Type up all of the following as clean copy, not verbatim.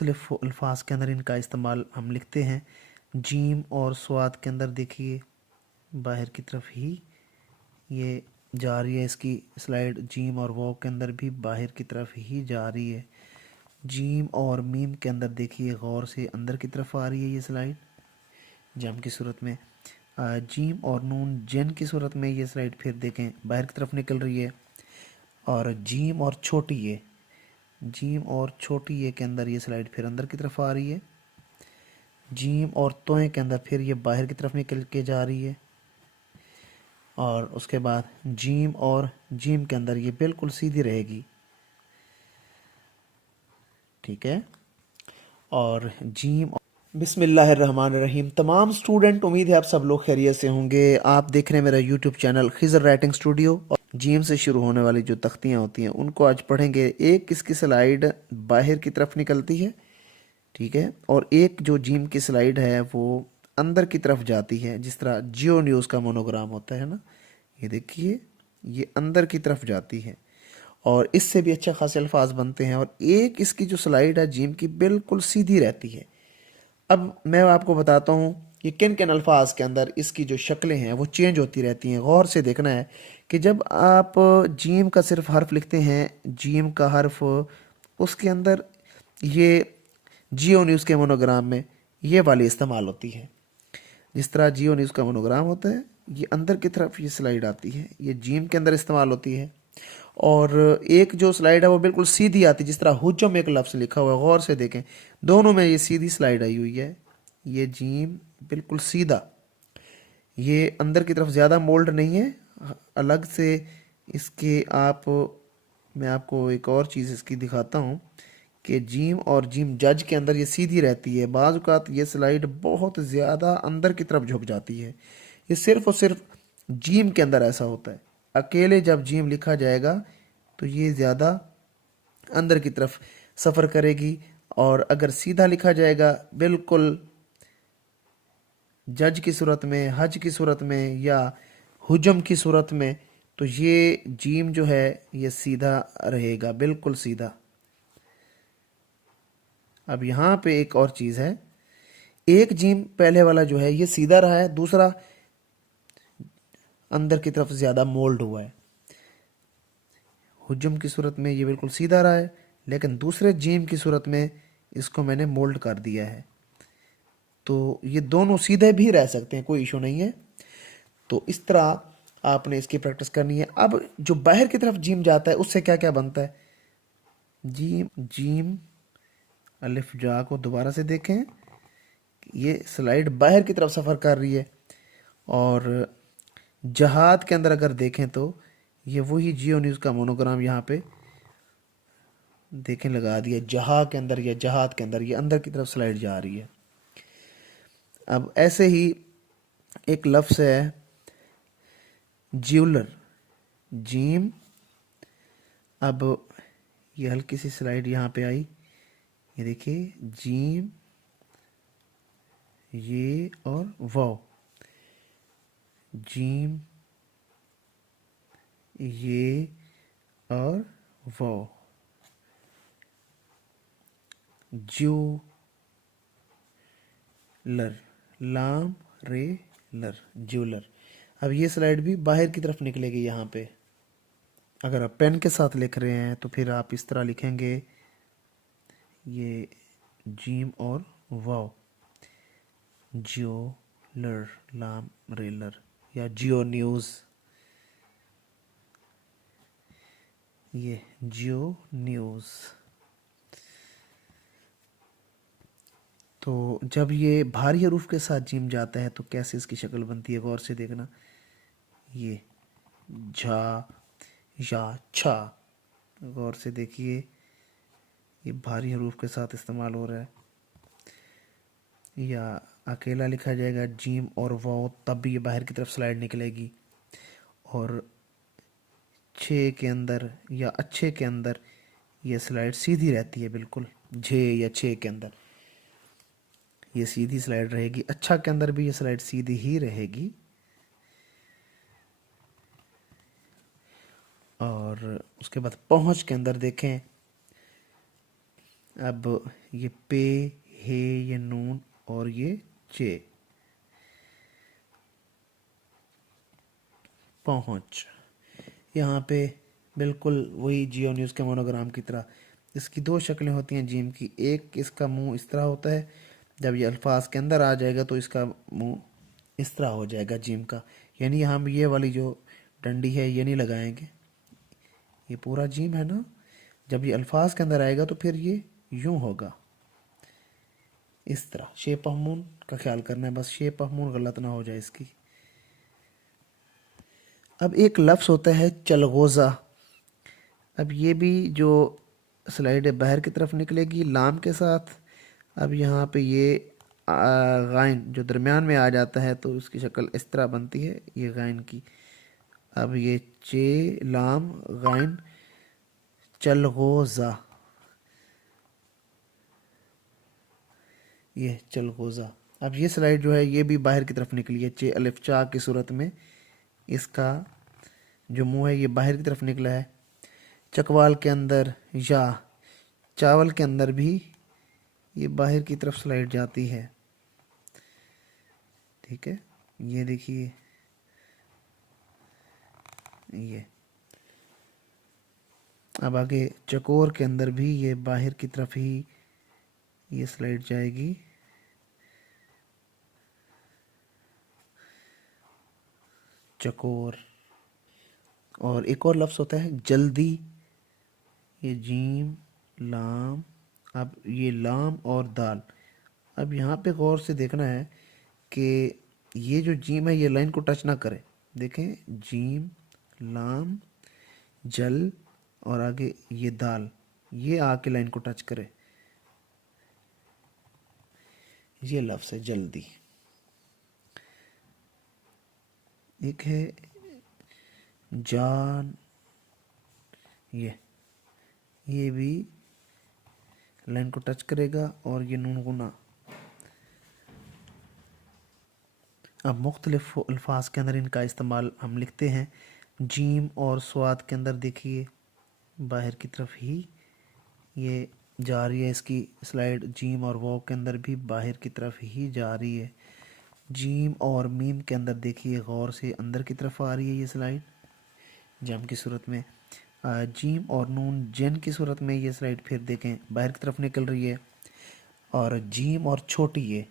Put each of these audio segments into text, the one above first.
मुख्तलिफ अल्फाज के अंदर इनका इस्तेमाल हम लिखते हैं। जीम और स्वाद के अंदर देखिए बाहर की तरफ ही ये जा रही है इसकी स्लाइड। जीम और वाव के अंदर भी बाहर की तरफ ही जा रही है। जीम और मीम के अंदर देखिए गौर से अंदर की तरफ आ रही है ये स्लाइड जम की सूरत में। जीम और नून जेन की सूरत में ये स्लाइड फिर देखें बाहर की तरफ निकल रही है। और जीम और छोटी ये के अंदर ये स्लाइड फिर अंदर की तरफ आ रही है। जीम और तोए के अंदर फिर ये बाहर की तरफ निकल के जा रही है। और उसके बाद जीम और जीम के अंदर ये बिल्कुल सीधी रहेगी, ठीक है। और जीम बिस्मिल्लाहिर्रहमानिर्रहीम। तमाम स्टूडेंट, उम्मीद है आप सब लोग खैरियत से होंगे। आप देख रहे हैं मेरा YouTube channel Khizar writing studio. और जीम से शुरू होने वाली जो तख्तियाँ होती हैं उनको आज पढ़ेंगे। एक इसकी स्लाइड बाहर की तरफ निकलती है, ठीक है, और एक जो जीम की स्लाइड है वो अंदर की तरफ जाती है, जिस तरह जियो न्यूज़ का मोनोग्राम होता है ना, ये देखिए ये अंदर की तरफ जाती है और इससे भी अच्छे खासे अल्फाज बनते हैं। और एक इसकी जो स्लाइड है जीम की बिल्कुल सीधी रहती है। अब मैं आपको बताता हूँ कि किन किन अल्फाज के अंदर इसकी जो शक्लें हैं वो चेंज होती रहती हैं। गौर से देखना है कि जब आप जीम का सिर्फ हर्फ लिखते हैं, जीम का हर्फ, उसके अंदर ये जियो न्यूज़ के मोनोग्राम में ये वाली इस्तेमाल होती है। जिस तरह जियो न्यूज़ का मोनोग्राम होता है ये अंदर की तरफ ये स्लाइड आती है, ये जीम के अंदर इस्तेमाल होती है। और एक जो स्लाइड है वो बिल्कुल सीधी आती है, जिस तरह हुज्जम एक लफ्ज़ लिखा हुआ है, गौर से देखें दोनों में ये सीधी स्लाइड आई हुई है। ये जीम बिल्कुल सीधा, ये अंदर की तरफ ज़्यादा मोल्ड नहीं है, अलग से इसके आप, मैं आपको एक और चीज़ इसकी दिखाता हूँ कि जीम और जीम जज के अंदर ये सीधी रहती है। बाज़ औक़ात ये स्लाइड बहुत ज़्यादा अंदर की तरफ झुक जाती है। ये सिर्फ़ और सिर्फ जीम के अंदर ऐसा होता है। अकेले जब जीम लिखा जाएगा तो ये ज़्यादा अंदर की तरफ सफ़र करेगी, और अगर सीधा लिखा जाएगा बिल्कुल जज की सूरत में, हज की सूरत में या हुजम की सूरत में, तो ये जीम जो है ये सीधा रहेगा, बिल्कुल सीधा। अब यहाँ पे एक और चीज़ है, एक जीम पहले वाला जो है ये सीधा रहा है, दूसरा अंदर की तरफ ज़्यादा मोल्ड हुआ है। हुजम की सूरत में ये बिल्कुल सीधा रहा है, लेकिन दूसरे जीम की सूरत में इसको मैंने मोल्ड कर दिया है। तो ये दोनों सीधे भी रह सकते हैं, कोई इशू नहीं है। तो इस तरह आपने इसकी प्रैक्टिस करनी है। अब जो बाहर की तरफ जीम जाता है उससे क्या क्या बनता है। जीम जीम अलिफ जा को दोबारा से देखें, ये स्लाइड बाहर की तरफ सफ़र कर रही है। और जहाद के अंदर अगर देखें तो ये वही जियो न्यूज़ का मोनोग्राम यहाँ पे देखें लगा दिया, जहा के अंदर या जहाद के अंदर ये अंदर की तरफ स्लाइड जा रही है। अब ऐसे ही एक लफ्ज़ है ज्यूलर, जीम, अब ये हल्की सी स्लाइड यहाँ पे आई, ये देखिए जीम, ये और वाव, जीम, ये और वाव, ज्यूलर, लाम रे लर, ज्यूलर। अब ये स्लाइड भी बाहर की तरफ निकलेगी यहाँ पे। अगर आप पेन के साथ लिख रहे हैं तो फिर आप इस तरह लिखेंगे, ये जीम और वाव, ज्यूलर, लाम रेलर, या जियो न्यूज़, ये जियो न्यूज़। तो जब ये भारी हरूफ के साथ जीम जाता है तो कैसे इसकी शक्ल बनती है, गौर से देखना। ये झा या छा, गौर से देखिए ये भारी हरूफ के साथ इस्तेमाल हो रहा है। या अकेला लिखा जाएगा जीम और वाव, तब भी ये बाहर की तरफ स्लाइड निकलेगी। और छे के अंदर या अच्छे के अंदर ये स्लाइड सीधी रहती है, बिल्कुल झे या छे के अंदर ये सीधी स्लाइड रहेगी। अच्छा के अंदर भी ये स्लाइड सीधी ही रहेगी। और उसके बाद पहुंच के अंदर देखें, अब ये पे, हे, ये नून और ये चे, पहुँच। यहाँ पे बिल्कुल वही जियो न्यूज़ के मोनोग्राम की तरह इसकी दो शक्लें होती हैं जीम की। एक, इसका मुंह इस तरह होता है, जब ये अल्फाज के अंदर आ जाएगा तो इसका मुंह इस तरह हो जाएगा जीम का। यानी हम ये वाली जो डंडी है ये नहीं लगाएंगे, ये पूरा जीम है ना, जब ये अल्फाज के अंदर आएगा तो फिर ये यूं होगा, इस तरह। शेप ऑफ मून का ख्याल करना है, बस शेप ऑफ मून गलत ना हो जाए इसकी। अब एक लफ्ज़ होता है चलगोज़ा। अब ये भी जो स्लाइड है बाहर की तरफ निकलेगी लाम के साथ। अब यहाँ पे ये गाइन जो दरमियान में आ जाता है तो उसकी शक्ल इस तरह बनती है, ये गाइन की। अब ये चे लाम गाइन चलगोज़ा, ये चलगोज़ा। अब ये स्लाइड जो है ये भी बाहर की तरफ निकली है, चे अलिफ चा की सूरत में। इसका जो मुंह है ये बाहर की तरफ निकला है। चकवाल के अंदर या चावल के अंदर भी ये बाहर की तरफ स्लाइड जाती है, ठीक है। ये देखिए, ये अब आगे चकोर के अंदर भी ये बाहर की तरफ ही ये स्लाइड जाएगी। चकोर। और एक और लफ्ज़ होता है जल्दी, ये जीम लाम। अब ये लाम और दाल। अब यहाँ पे गौर से देखना है कि ये जो जीम है ये लाइन को टच ना करे। देखें, जीम लाम जल और आगे ये दाल, ये आके लाइन को टच करे, ये लफ्ज़ है जल्दी। एक है जान, ये भी लाइन को टच करेगा और ये नून गुना। अब मुख्तलिफ अल्फाज के अंदर इनका इस्तेमाल हम लिखते हैं। जीम और स्वाद के अंदर देखिए बाहर की तरफ ही ये जा रही है इसकी स्लाइड। जीम और वाव के अंदर भी बाहर की तरफ ही जा रही है। जीम और मीम के अंदर देखिए गौर से अंदर की तरफ आ रही है ये स्लाइड जम की सूरत में। जीम और नून जिन की सूरत में ये स्लाइड फिर देखें बाहर की तरफ निकल रही है। और जीम और छोटी ये,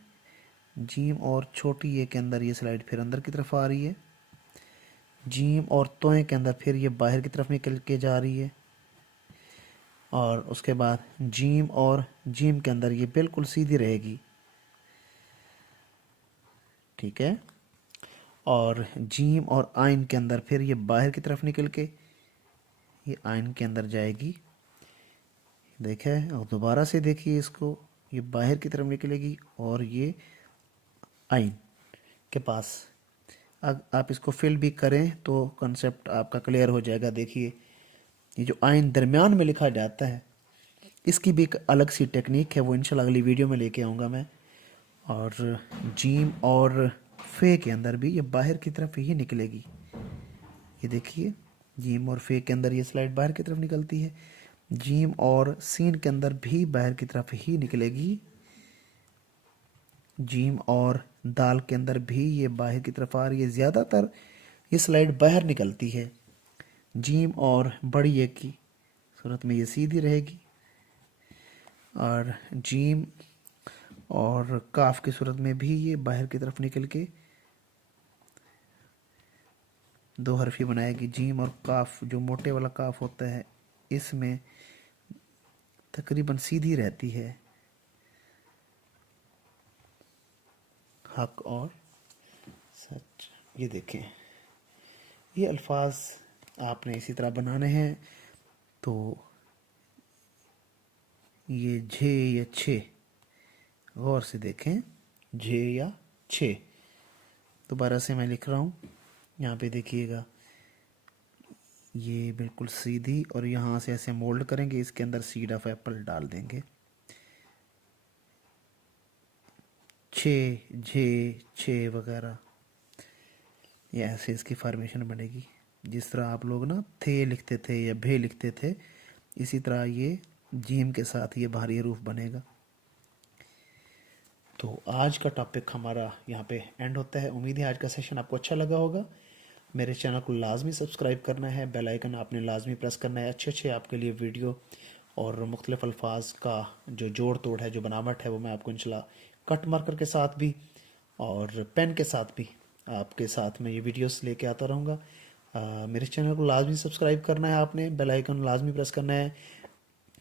जीम और छोटी ये के अंदर ये स्लाइड फिर अंदर की तरफ आ रही है। जीम और तोय के अंदर फिर ये बाहर की तरफ निकल के जा रही है। और उसके बाद जीम और जीम के अंदर ये बिल्कुल सीधी रहेगी, ठीक है। और जीम और आइन के अंदर फिर ये बाहर की तरफ निकल के ये आइन के अंदर जाएगी। देखे, और दोबारा से देखिए इसको, ये बाहर की तरफ निकलेगी और ये आइन के पास। आप इसको फिल भी करें तो कंसेप्ट आपका क्लियर हो जाएगा। देखिए, ये जो आइन दरमियान में लिखा जाता है इसकी भी एक अलग सी टेक्निक है, वो इंशाल्लाह अगली वीडियो में लेके आऊँगा मैं। और जीम और फे के अंदर भी ये बाहर की तरफ ही निकलेगी। ये देखिए, जीम और फे के अंदर ये स्लाइड बाहर की तरफ निकलती है। जीम और सीन के अंदर भी बाहर की तरफ ही निकलेगी। जीम और दाल के अंदर भी ये बाहर की तरफ आ रही है। ज़्यादातर ये स्लाइड बाहर निकलती है। जीम और बड़ी एक की सूरत में ये सीधी रहेगी और जीम और काफ की सूरत में भी ये बाहर की तरफ निकल के दो हरफी बनाएगी। जीम और काफ, जो मोटे वाला काफ होता है इसमें तकरीबन सीधी रहती है। हक और सच। ये देखें, ये अल्फाज आपने इसी तरह बनाने हैं। तो ये झे या छे, गौर से देखें, झे या छे। दोबारा से मैं लिख रहा हूँ, यहाँ पे देखिएगा, ये बिल्कुल सीधी और यहाँ से ऐसे मोल्ड करेंगे, इसके अंदर सीड ऑफ एप्पल डाल देंगे। छे, झे, छे वगैरह, ये ऐसे इसकी फॉर्मेशन बनेगी। जिस तरह आप लोग ना थे लिखते थे या भे लिखते थे, इसी तरह ये जीम के साथ ये भारी हरूफ बनेगा। तो आज का टॉपिक हमारा यहाँ पे एंड होता है। उम्मीद है आज का सेशन आपको अच्छा लगा होगा। मेरे चैनल को लाजमी सब्सक्राइब करना है, बेल आइकन आपने लाजमी प्रेस करना है। अच्छे अच्छे आपके लिए वीडियो और मुख्तलिफ अल्फाज का जो जोड़ तोड़ है, जो बनावट है, वो मैं आपको इंशाल्लाह कट मार्कर के साथ भी और पेन के साथ भी आपके साथ में ये वीडियोस लेके आता रहूँगा। मेरे चैनल को लाजमी सब्सक्राइब करना है आपने, बेल आइकन लाजमी प्रेस करना है।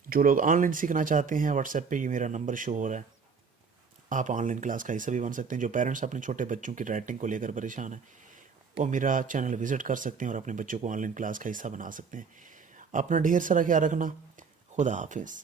जो लोग ऑनलाइन सीखना चाहते हैं, व्हाट्सएप पे ये मेरा नंबर शो हो रहा है, आप ऑनलाइन क्लास का हिस्सा भी बन सकते हैं। जो पेरेंट्स अपने छोटे बच्चों की राइटिंग को लेकर परेशान हैं, वो मेरा चैनल विज़िट कर सकते हैं और अपने बच्चों को ऑनलाइन क्लास का हिस्सा बना सकते हैं। अपना ढेर सारा ख्याल रखना। खुदा हाफिज़।